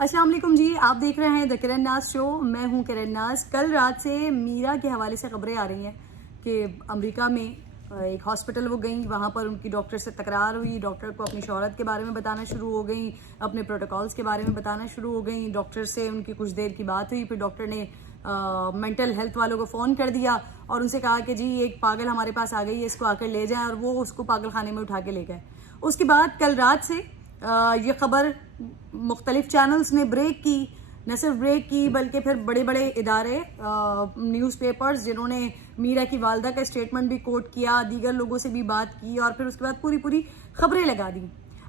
السلام علیکم جی، آپ دیکھ رہے ہیں دا کرن ناز شو. میں ہوں کرن ناز. کل رات سے میرا کے حوالے سے خبریں آ رہی ہیں کہ امریکہ میں ایک ہاسپٹل وہ گئیں، وہاں پر ان کی ڈاکٹر سے تکرار ہوئی. ڈاکٹر کو اپنی شہرت کے بارے میں بتانا شروع ہو گئیں، اپنے پروٹوکالز کے بارے میں بتانا شروع ہو گئیں. ڈاکٹر سے ان کی کچھ دیر کی بات ہوئی، پھر ڈاکٹر نے مینٹل ہیلتھ والوں کو فون کر دیا اور ان سے کہا کہ جی ایک پاگل ہمارے پاس آ گئی ہے، اس کو آ کر لے جائیں، اور وہ اس کو پاگل خانے میں اٹھا کے لے گئے. اس کے بعد کل رات سے یہ خبر مختلف چینلز نے بریک کی. نہ صرف بریک کی بلکہ پھر بڑے بڑے ادارے، نیوز پیپرز، جنہوں نے میرا کی والدہ کا اسٹیٹمنٹ بھی کوٹ کیا، دیگر لوگوں سے بھی بات کی، اور پھر اس کے بعد پوری خبریں لگا دی.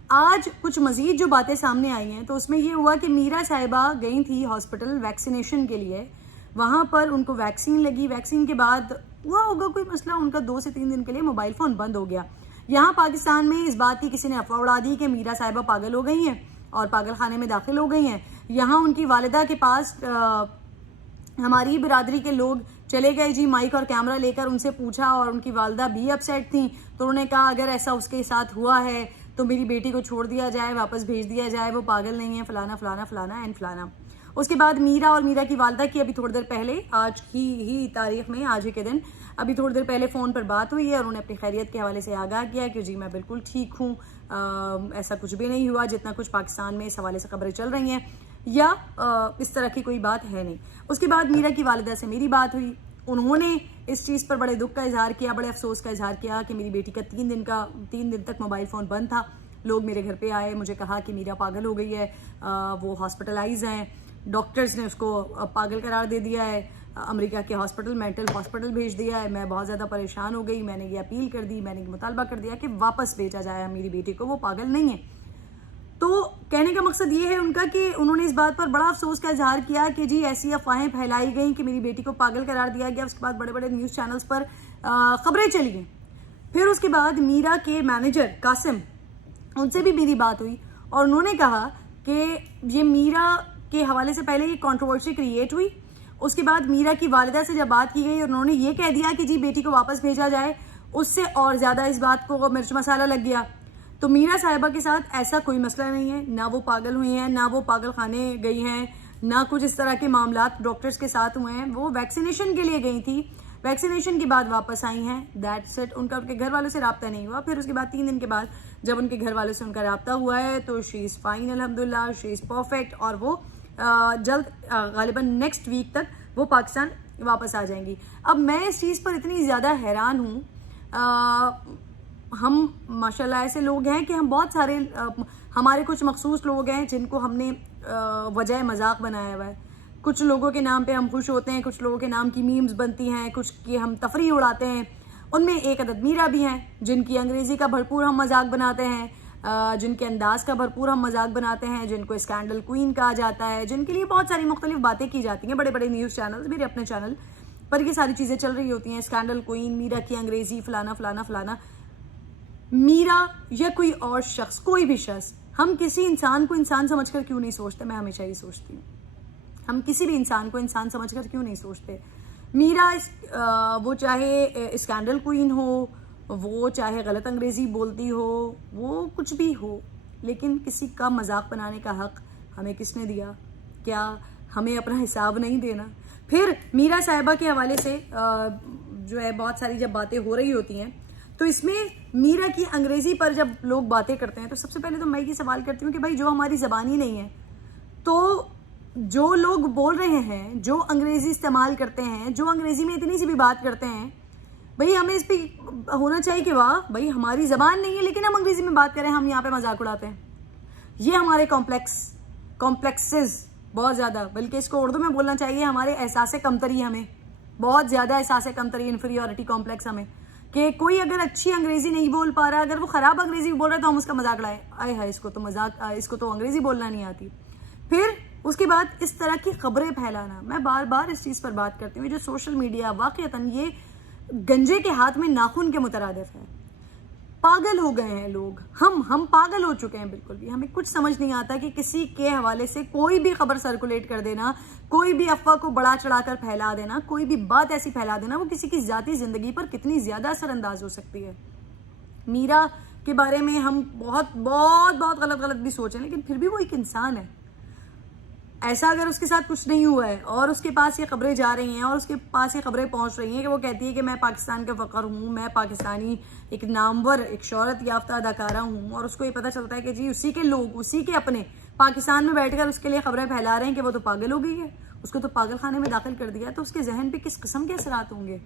آج کچھ مزید جو باتیں سامنے آئی ہیں تو اس میں یہ ہوا کہ میرا صاحبہ گئی تھی ہاسپٹل ویکسینیشن کے لیے. وہاں پر ان کو ویکسین لگی. ویکسین کے بعد ہوا ہوگا کوئی مسئلہ، ان کا 2 سے 3 دن کے لیے موبائل فون بند ہو گیا. یہاں پاکستان میں اس بات کی کسی نے افواہ اڑا دی کہ میرا صاحبہ پاگل ہو گئی ہیں اور پاگل خانے میں داخل ہو گئی ہیں. یہاں ان کی والدہ کے پاس ہماری برادری کے لوگ چلے گئے جی، مائک اور کیمرہ لے کر ان سے پوچھا، اور ان کی والدہ بھی اپسیٹ تھیں. تو انہوں نے کہا اگر ایسا اس کے ساتھ ہوا ہے تو میری بیٹی کو چھوڑ دیا جائے، واپس بھیج دیا جائے، وہ پاگل نہیں ہے، فلانا فلانا فلانا اینڈ فلانا. اس کے بعد میرا اور میرا کی والدہ کی ابھی تھوڑی دیر پہلے، آج ہی تاریخ میں، آج ہی کے دن ابھی تھوڑی دیر پہلے فون پر بات ہوئی ہے، اور انہوں نے اپنی خیریت کے حوالے سے آگاہ کیا کہ جی میں بالکل ٹھیک ہوں، ایسا کچھ بھی نہیں ہوا جتنا کچھ پاکستان میں اس حوالے سے خبریں چل رہی ہیں، یا اس طرح کی کوئی بات ہے نہیں. اس کے بعد میرا کی والدہ سے میری بات ہوئی. انہوں نے اس چیز پر بڑے دکھ کا اظہار کیا، بڑے افسوس کا اظہار کیا کہ میری بیٹی کا 3 دن تک موبائل فون بند تھا. لوگ میرے گھر پہ آئے، مجھے کہا کہ میرا پاگل ہو گئی ہے، وہ ہاسپٹلائز ہیں، ڈاکٹرز نے اس کو پاگل قرار دے دیا ہے، امریکہ کے مینٹل ہاسپٹل بھیج دیا ہے. میں بہت زیادہ پریشان ہو گئی. میں نے یہ اپیل کر دی، میں نے یہ مطالبہ کر دیا کہ واپس بھیجا جائے میری بیٹی کو، وہ پاگل نہیں ہے. تو کہنے کا مقصد یہ ہے ان کا کہ انہوں نے اس بات پر بڑا افسوس کا اظہار کیا کہ جی ایسی افواہیں پھیلائی گئیں کہ میری بیٹی کو پاگل قرار دیا گیا. اس کے بعد بڑے بڑے نیوز چینلز پر خبریں چلی گئیں. پھر اس کے بعد میرا کے مینیجر قاسم، ان سے بھی میری بات ہوئی، اور انہوں نے کہا کہ یہ میرا کے حوالے سے پہلے یہ کنٹروورسی کریٹ ہوئی. اس کے بعد میرا کی والدہ سے جب بات کی گئی اور انہوں نے یہ کہہ دیا کہ جی بیٹی کو واپس بھیجا جائے، اس سے اور زیادہ اس بات کو مرچ مسالہ لگ گیا. تو میرا صاحبہ کے ساتھ ایسا کوئی مسئلہ نہیں ہے، نہ وہ پاگل ہوئی ہیں، نہ وہ پاگل خانے گئی ہیں، نہ کچھ اس طرح کے معاملات ڈاکٹرز کے ساتھ ہوئے ہیں. وہ ویکسینیشن کے لیے گئی تھی، ویکسینیشن کے بعد واپس آئی ہیں، دیٹس اٹ. ان کا ان کے گھر والوں سے رابطہ نہیں ہوا. پھر اس کے بعد 3 دن کے بعد جب ان کے گھر والوں سے ان کا رابطہ ہوا ہے تو شی از فائن، الحمدللہ، شی از پرفیکٹ، اور وہ جلد غالباً نیکسٹ ویک تک وہ پاکستان واپس آ جائیں گی. اب میں اس چیز پر اتنی زیادہ حیران ہوں. ہم ماشاءاللہ ایسے لوگ ہیں کہ ہم بہت سارے ہمارے کچھ مخصوص لوگ ہیں جن کو ہم نے وجہ مذاق بنایا ہوا ہے. کچھ لوگوں کے نام پہ ہم خوش ہوتے ہیں، کچھ لوگوں کے نام کی میمز بنتی ہیں، کچھ کی ہم تفریح اڑاتے ہیں. ان میں ایک عدد میرا بھی ہیں جن کی انگریزی کا بھرپور ہم مذاق بناتے ہیں، جن کے انداز کا بھرپور ہم مذاق بناتے ہیں، جن کو اسکینڈل کوئین کہا جاتا ہے، جن کے لیے بہت ساری مختلف باتیں کی جاتی ہیں. بڑے بڑے نیوز چینل، میرے اپنے چینل پر یہ ساری چیزیں چل رہی ہوتی ہیں، اسکینڈل کوئین، میرا کی انگریزی، فلانا فلانا فلانا. میرا یا کوئی اور شخص، کوئی بھی شخص، ہم کسی انسان کو انسان سمجھ کر کیوں نہیں سوچتے؟ میں ہمیشہ یہ سوچتی ہوں ہم کسی بھی انسان کو انسان سمجھ کر کیوں نہیں سوچتے. میرا وہ چاہے اسکینڈل کوئین ہو، وہ چاہے غلط انگریزی بولتی ہو، وہ کچھ بھی ہو، لیکن کسی کا مذاق بنانے کا حق ہمیں کس نے دیا؟ کیا ہمیں اپنا حساب نہیں دینا؟ پھر میرا صاحبہ کے حوالے سے جو ہے بہت ساری جب باتیں ہو رہی ہوتی ہیں تو اس میں میرا کی انگریزی پر جب لوگ باتیں کرتے ہیں تو سب سے پہلے تو میں یہ سوال کرتی ہوں کہ بھائی جو ہماری زبان ہی نہیں ہے، تو جو لوگ بول رہے ہیں، جو انگریزی استعمال کرتے ہیں، جو انگریزی میں اتنی سی بھی بات کرتے ہیں، بھائی ہمیں اس پہ ہونا چاہیے کہ واہ بھائی ہماری زبان نہیں ہے لیکن ہم انگریزی میں بات کریں، ہم یہاں پہ مذاق اڑاتے ہیں. یہ ہمارے کمپلیکسز بہت زیادہ، بلکہ اس کو اردو میں بولنا چاہیے ہمارے احساس کمتری، ہمیں بہت زیادہ احساس کمتری، انفیریورٹی کمپلیکس ہمیں، کہ کوئی اگر اچھی انگریزی نہیں بول پا رہا، اگر وہ خراب انگریزی بول رہا ہے تو ہم اس کا مذاق اڑائیں، آئے ہائے اس کو تو انگریزی بولنا نہیں آتی. پھر اس کے بعد اس طرح کی خبریں پھیلانا، میں بار بار اس چیز پر بات کرتی ہوں، جو سوشل میڈیا واقعتاً یہ گنجے کے ہاتھ میں ناخن کے مترادف ہے. پاگل ہو گئے ہیں لوگ، ہم پاگل ہو چکے ہیں بالکل بھی. ہمیں کچھ سمجھ نہیں آتا کہ کسی کے حوالے سے کوئی بھی خبر سرکولیٹ کر دینا، کوئی بھی افواہ کو بڑا چڑھا کر پھیلا دینا، کوئی بھی بات ایسی پھیلا دینا، وہ کسی کی ذاتی زندگی پر کتنی زیادہ اثر انداز ہو سکتی ہے. میرا کے بارے میں ہم بہت بہت بہت غلط بھی سوچیں، لیکن پھر بھی وہ ایک انسان ہے. ایسا اگر اس کے ساتھ کچھ نہیں ہوا ہے اور اس کے پاس یہ خبریں جا رہی ہیں اور اس کے پاس یہ خبریں پہنچ رہی ہیں کہ وہ کہتی ہے کہ میں پاکستان کا فخر ہوں، میں پاکستانی ایک نامور ایک شہرت یافتہ اداکارہ ہوں، اور اس کو یہ پتہ چلتا ہے کہ جی اسی کے لوگ، اسی کے اپنے پاکستان میں بیٹھ کر اس کے لیے خبریں پھیلا رہے ہیں کہ وہ تو پاگل ہو گئی ہے، اس کو تو پاگل خانے میں داخل کر دیا، تو اس کے ذہن پہ کس قسم کے اثرات ہوں گے؟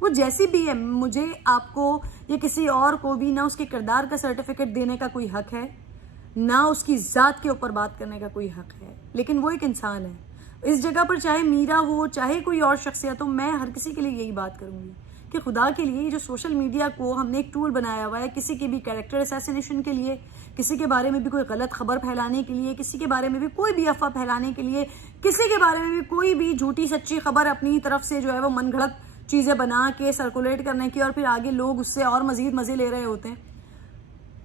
وہ جیسی بھی ہے، مجھے آپ کو یا کسی اور کو بھی نہ اس کے کردار کا سرٹیفکیٹ دینے کا کوئی حق ہے، نہ اس کی ذات کے اوپر بات کرنے کا کوئی حق ہے، لیکن وہ ایک انسان ہے۔ اس جگہ پر چاہے میرا ہو، چاہے کوئی اور شخصیت ہو، میں ہر کسی کے لیے یہی بات کروں گی کہ خدا کے لیے یہ جو سوشل میڈیا کو ہم نے ایک ٹول بنایا ہوا ہے کسی کے بھی کیریکٹر اسیسینیشن کے لیے، کسی کے بارے میں بھی کوئی غلط خبر پھیلانے کے لیے، کسی کے بارے میں بھی کوئی بھی افواہ پھیلانے کے لیے، کسی کے بارے میں بھی کوئی بھی جھوٹی سچی خبر اپنی طرف سے جو ہے وہ من گھڑت چیزیں بنا کے سرکولیٹ کرنے کی، اور پھر آگے لوگ اس سے اور مزید مزے لے رہے ہوتے ہیں۔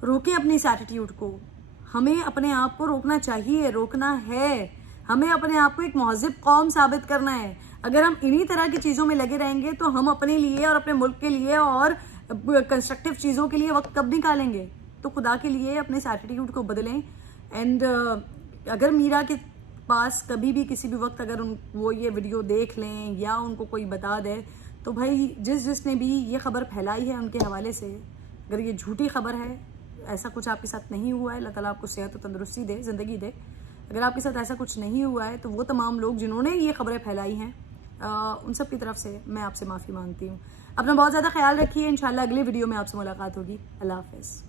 روکیں اپنی اس ایٹیٹیوڈ کو، ہمیں اپنے آپ کو روکنا چاہیے، روکنا ہے، ہمیں اپنے آپ کو ایک مہذب قوم ثابت کرنا ہے۔ اگر ہم انہی طرح کی چیزوں میں لگے رہیں گے تو ہم اپنے لیے اور اپنے ملک کے لیے اور کنسٹرکٹیو چیزوں کے لیے وقت کب نکالیں گے؟ تو خدا کے لیے اپنے اس ایٹیٹیوڈ کو بدلیں۔ اینڈ اگر میرا کے پاس کبھی بھی کسی بھی وقت اگر وہ یہ ویڈیو دیکھ لیں یا ان کو کوئی بتا دے تو بھائی جس نے بھی یہ خبر پھیلائی ہے ان کے حوالے سے، اگر یہ جھوٹی خبر ہے، ایسا کچھ آپ کے ساتھ نہیں ہوا ہے، اللہ تعالیٰ آپ کو صحت و تندرستی دے، زندگی دے، اگر آپ کے ساتھ ایسا کچھ نہیں ہوا ہے تو وہ تمام لوگ جنہوں نے یہ خبریں پھیلائی ہیں ان سب کی طرف سے میں آپ سے معافی مانگتی ہوں۔ اپنا بہت زیادہ خیال رکھیے، انشاءاللہ اگلی ویڈیو میں آپ سے ملاقات ہوگی۔ اللہ حافظ۔